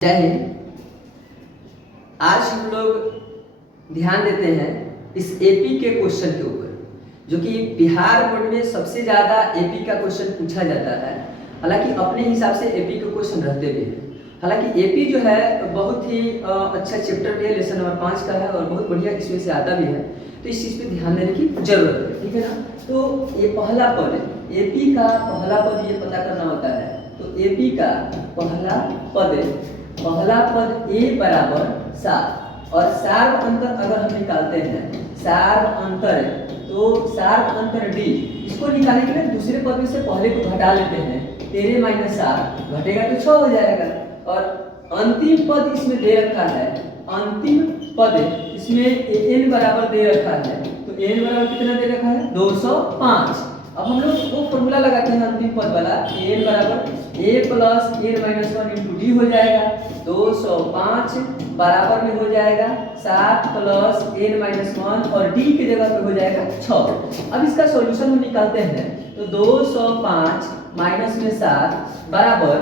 जय हिंद। आज हम लोग ध्यान देते हैं इस एपी के क्वेश्चन के ऊपर, जो कि बिहार बोर्ड में सबसे ज़्यादा एपी का क्वेश्चन पूछा जाता है। हालांकि अपने हिसाब से एपी के क्वेश्चन रहते भी हैं। हालांकि एपी जो है बहुत ही अच्छा चैप्टर भी है, लेसन नंबर 5 का है और बहुत बढ़िया इसमें से आता भी है, तो इस चीज़ पे ध्यान देने की जरूरत है। ठीक है ना। तो ये पहला पद, एपी का पहला पद ये पता करना होता है। तो एपी का पहला पद ए बराबर 7 और सार्व अंतर अगर हम निकालते हैं, सार्व अंतर तो सार्व अंतर डी, इसको निकालने के लिए दूसरे पद में से पहले को घटा लेते हैं। 13 - 7 घटेगा तो 6 हो जाएगा। और अंतिम पद इसमें दे रखा है, अंतिम पद इसमें n बराबर दे रखा है। तो n बराबर कितना दे रखा है? 205। अब हम लोग वो फॉर्मूला लगाते हैं अंतिम पद वाला, n बराबर a plus n - 1 into D हो जाएगा। 205 बराबर में हो जाएगा 7 प्लस n - 1 और d की जगह पे हो जाएगा 6। अब इसका सॉल्यूशन हम निकालते हैं। तो 205 माइनस में 7 बराबर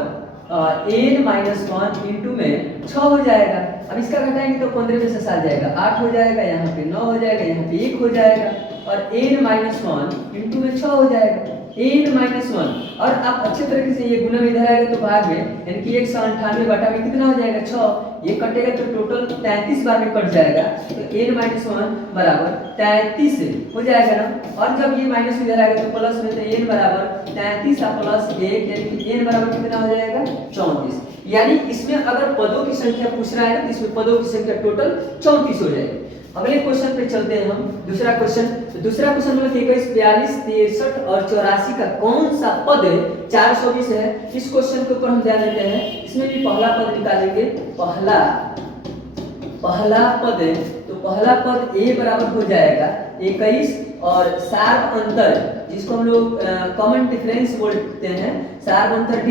n - 1 इंटू में 6 हो जाएगा। अब इसका घटाएंगे तो 15 में से 7 जाएगा, 8 हो जाएगा, यहाँ पे 9 हो जाएगा, यहाँ पे 1 हो जाएगा और n - 1 इंटू में 6 हो जाएगा। n - 1 और आप अच्छे तरीके से ये गुना में इधर आएगा तो भाग में, यानी कि 198 बटा में कितना हो जाएगा? 6। ये कटेगा तो टोटल 33 बार में कट जाएगा। तो n - 1 बराबर 33 हो जाएगा ना। और जब ये माइनस इधर आएगा तो प्लस में, तो n बराबर 33 प्लस 1 यानी कि n बराबर कितना हो जाएगा? 34। यानी इसमें अगर पदों की संख्या पूछ रहा है तो इसमें पदों की संख्या टोटल 34 हो जाएगी। अगले क्वेश्चन पे चलते हैं हम। दूसरा क्वेश्चन मतलब 21, 42, 63 और 84 का कौन सा पद 420 है? इस क्वेश्चन के ऊपर हम ध्यान देते हैं। इसमें भी पहला पद निकालेंगे। पहला पद तो पहला पद a बराबर हो जाएगा 21 और सार्व अंतर जिसको हम लोग कॉमन डिफरेंस बोलते हैं, सार्व अंतर d,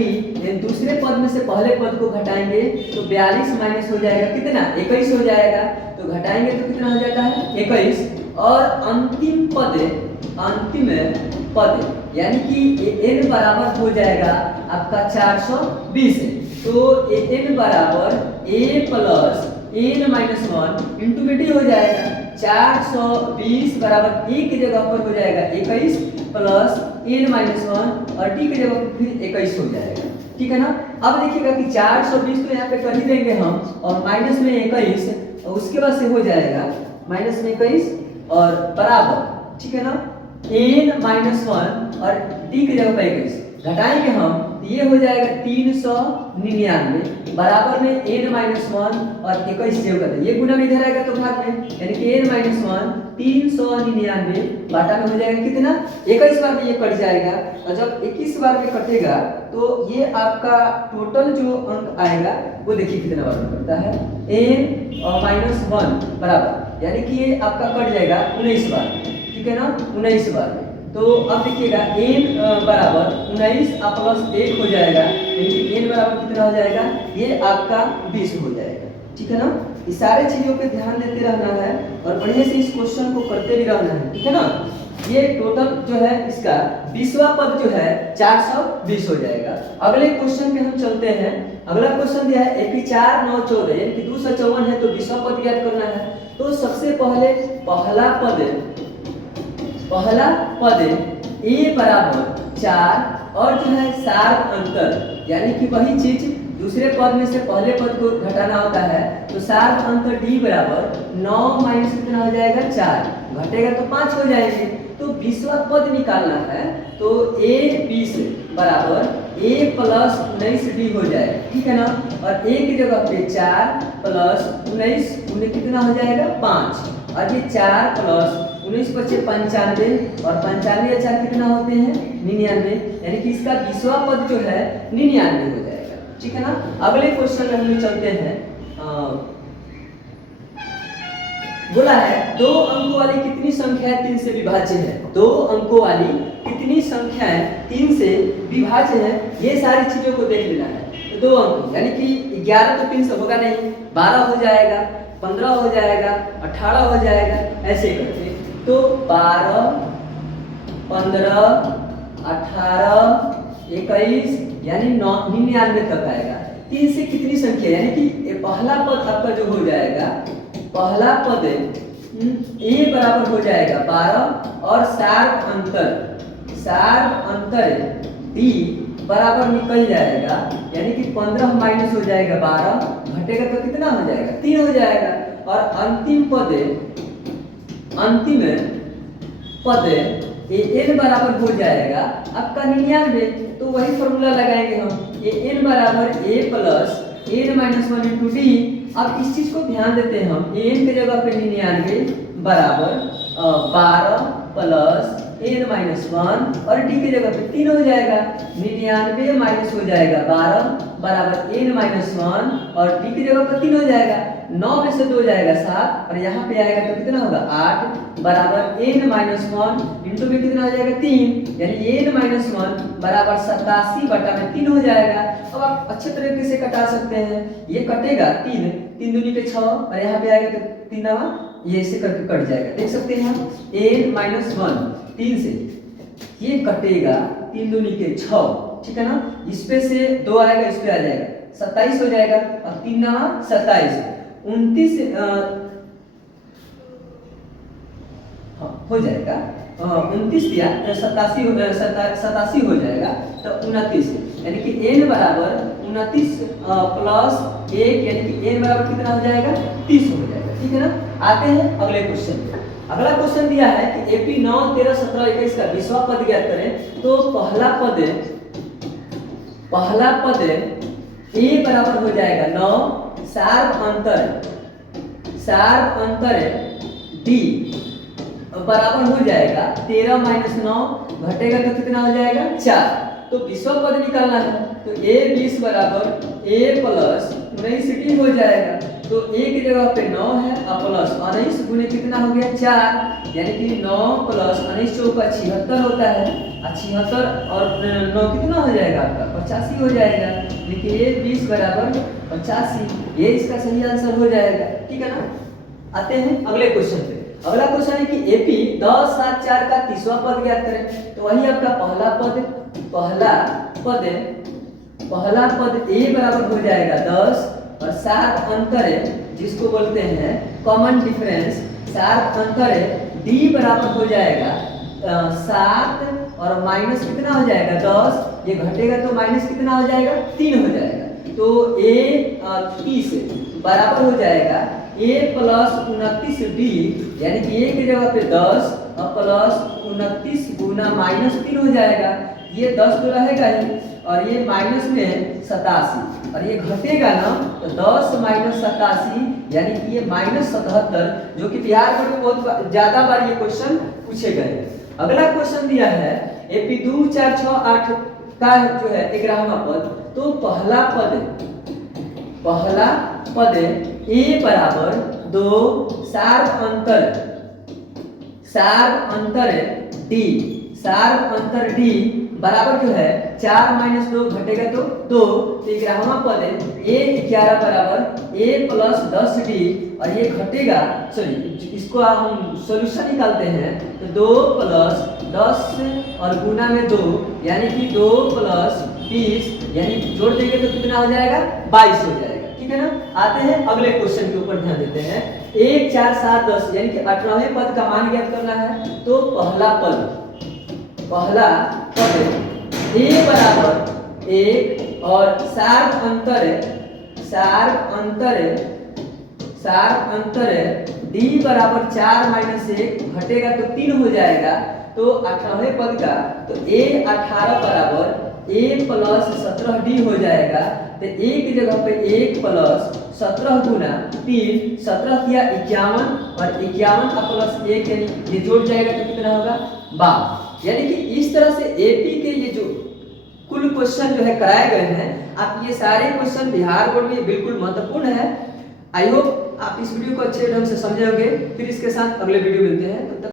दूसरे पद में से पहले पद को घटाएंगे तो 42 माइनस हो जाएगा कितना? 21 हो जाएगा। तो घटाएंगे तो कितना हो जाता है? 21। और अंतिम पद यानी कि n बराबर हो जाएगा आपका 420। तो n बराबर a प्लस n - 1 इंटू में d हो जाएगा। 420 बराबर a की जगह पर हो जाएगा 21 प्लस n - 1 और d की जगह पर फिर 21 हो जाएगा। ठीक है ना। अब देखिएगा कि 420 तो यहाँ पे कर ही देंगे हम, और माइनस में 21 और उसके बाद से हो जाएगा माइनस में 21 और बराबर, ठीक है ना, n - 1 और d की जगह पर 21 घटाएंगे हम, ये हो जाएगा 399 बराबर में n - 1 और 21 सेव करते हैं। ये गुना में इधर आएगा तो भाग में, यानी कि n - 1 399 बाटा में हो जाएगा कितना? 21 बार में ये कट जाएगा। और जब 21 बार में कटेगा तो ये आपका टोटल जो अंक आएगा वो देखिए कितना बार में कटता है, n - 1 बराबर, यानी कि ये आपका कट जाएगा 19 बार। ठीक है ना, 19 बार में। तो अब देखिएगा n बराबर 19 प्लस 1 हो जाएगा, यानी कि n बराबर कितना हो जाएगा? ये आपका 20 हो जाएगा। ठीक है ना। इस सारे चीजों पे ध्यान देते रहना है और बढ़िया से इस क्वेश्चन को करते भी रहना है। ठीक है ना। ये टोटल जो है इसका 20वां पद जो है 420 हो जाएगा। अगले क्वेश्चन पे हम चलते हैं। अगला क्वेश्चन दिया है AP 4 9 14, यानी कि 254 है तो 20वां पद याद करना है। तो सबसे पहले पहला पद a बराबर 4 और जो है सार्व अंतर, यानी कि वही चीज दूसरे पद में से पहले पद को घटाना होता है। तो सार्व अंतर d बराबर 9 माइनस कितना हो जाएगा? 4 घटेगा तो 5 हो जाएंगे। तो 20वां पद निकालना है तो a 20 बराबर a प्लस 19d हो जाएगा। ठीक है ना। और a की जगह पे 4 प्लस 19 उन्हें कितना हो जाएगा? 5। और ये 4 प्लस 19 बचे 95 और 95 या 4 कितना होते हैं? 99, यानी कि इसका 20वां पद जो है 99 हो जाएगा। ठीक है ना। अगले क्वेश्चन में हम चलते हैं। बोला है 2 अंकों वाली कितनी संख्याएं 3 से विभाज्य है? 2 अंकों वाली कितनी संख्याएं 3 से विभाज्य है? ये सारी चीजों को देख लेना है। तो 2 अंक यानी कि 11 तो 3 से होगा नहीं, 12 हो जाएगा, 15 हो जाएगा, 18 हो जाएगा, ऐसे करके। तो 12, 15, 18, 21 यानी 99 तक आएगा। 3 से कितनी संख्या, यानी कि ये पहला पद आपका जो हो जाएगा, पहला पद ए बराबर हो जाएगा 12 और सार्व अंतर डी बराबर निकल जाएगा, यानी कि 15 माइनस हो जाएगा 12, घटेगा तो कितना हो जाएगा 3 हो जाएगा। और अंतिम पद ए एन बराबर हो जाएगा आपका 99। तो वही फॉर्मूला लगाएंगे हम, ए एन बराबर A plus N minus 1 into D. अब इस चीज को ध्यान देते हैं हम, एन के जगह पे 99 बराबर 12 प्लस एन माइनस 1 और डी की जगह पे 3 हो जाएगा। 99 माइनस हो जाएगा 12 बराबर एन माइनस 1 और डी की जगह पे 3 हो जाएगा। 9 में से 2 जाएगा 7 और यहाँ पे आएगा तो कितना होगा 8 बराबर एन माइनस 1 इंटू में कितना हो जाएगा 3, यानी एन माइनस 1 बराबर 87 बटा में 3 हो जाएगा। अब आप अच्छे तरीके से कटा सकते हैं, ये कटेगा 3 दूनी पे 6 और यहाँ पे आएगा तो 3 नवा, ये ऐसे करके कट जाएगा। देख सकते हैं हम एन माइनस 1 3 से ये कटेगा 3 दूनी के 6, ठीक है ना। इस पे से 2 आएगा, इस पे आ जाएगा 27 हो जाएगा और 3 नवा 27 29 हो जाएगा 29 दिया 87 हो जाएगा तो 29, यानी कि n बराबर 29 प्लस 1 यानी कि n बराबर कितना हो जाएगा 30 हो जाएगा, ठीक है ना। आते हैं अगले क्वेश्चन पे। अगला क्वेश्चन दिया है कि एपी 9 13 17 21 का 20वां पद ज्ञात करें। तो पहला पद ए बराबर हो जाएगा 9 सार्व अंतर डी बराबर हो जाएगा 13 माइनस 9, घटेगा तो कितना हो जाएगा 4। तो 20वां पद निकालना है, तो a 20 बराबर a प्लस 19 डी हो जाएगा। तो a की जगह पे 9 है और प्लस 19 गुने कितना हो गया 4, यानी कि 9 प्लस 19 चौका 76 होता है, 76 और 9 कितना हो जाएगा आपका 85 हो जाएगा, लेकिन a 20 बराबर 85, ये इसका सही आंसर हो जाएगा, ठीक है ना। आते हैं अगले क्वेश्चन पे। अगला क्वेश्चन है कि एपी 10 7 4 का 30वां पद ज्ञात करें। तो वही आपका पहला पद ए बराबर हो जाएगा 10 और सार्व अंतर जिसको बोलते हैं कॉमन डिफरेंस, सार्व अंतर डी बराबर हो जाएगा 7 और माइनस कितना हो जाएगा 10, ये घटेगा तो माइनस कितना हो जाएगा 3 हो जाएगा। तो a 30 बराबर हो जाएगा a प्लस 29 डी, यानी कि a की जगह पे 10 और प्लस 29 गुना माइनस 3 हो जाएगा। ये 10 तो रहेगा ही और ये माइनस में 87 और ये घटेगा ना तो 10 माइनस 87 यानी कि ये माइनस 77, जो कि बिहार बोर्ड में बहुत ज्यादा बार ये क्वेश्चन पूछे गए। अगला क्वेश्चन दिया है एपी 2 4 6 8 का जो है 11वां पद। तो पहला पद ए बराबर 2 सार्व अंतर डी बराबर जो है 4 माइनस 2 घटेगा तो 2। तो 11वां पद ए 11 बराबर ए प्लस 10 डी और ये घटेगा, सॉरी इसको हम सॉल्यूशन निकालते हैं तो 2 प्लस 10 और गुना में 2 यानी कि 2 प्लस 20 यानी जोड़ देंगे तो कितना हो जाएगा 22 हो जाएगा, ठीक है ना। आते हैं अगले क्वेश्चन के ऊपर ध्यान देते हैं। 1 4 7 10 यानी कि 18वें पद का मान ज्ञात करना है। तो पहला पद ए बराबर 1 और सार्व अंतर डी बराबर 4 माइनस 1 घटेगा तो 3 हो जाएगा। तो 18वें पद का तो a 18 बराबर a प्लस 17 डी हो जाएगा। तो a की जगह पे 1 प्लस 17 गुना 3, 17 किया 51 और 51 का प्लस 1 यानी ये जोड़ जाएगा तो कितना होगा 12। यानी कि इस तरह से एपी के ये जो कुल क्वेश्चन जो है कराए गए हैं, आप ये सारे क्वेश्चन बिहार बोर्ड में बिल्कुल महत्वपूर्ण है। आई होप आप इस वीडियो को अच्छे ढंग से समझे होंगे। फिर इसके साथ अगले वीडियो मिलते हैं, तब तक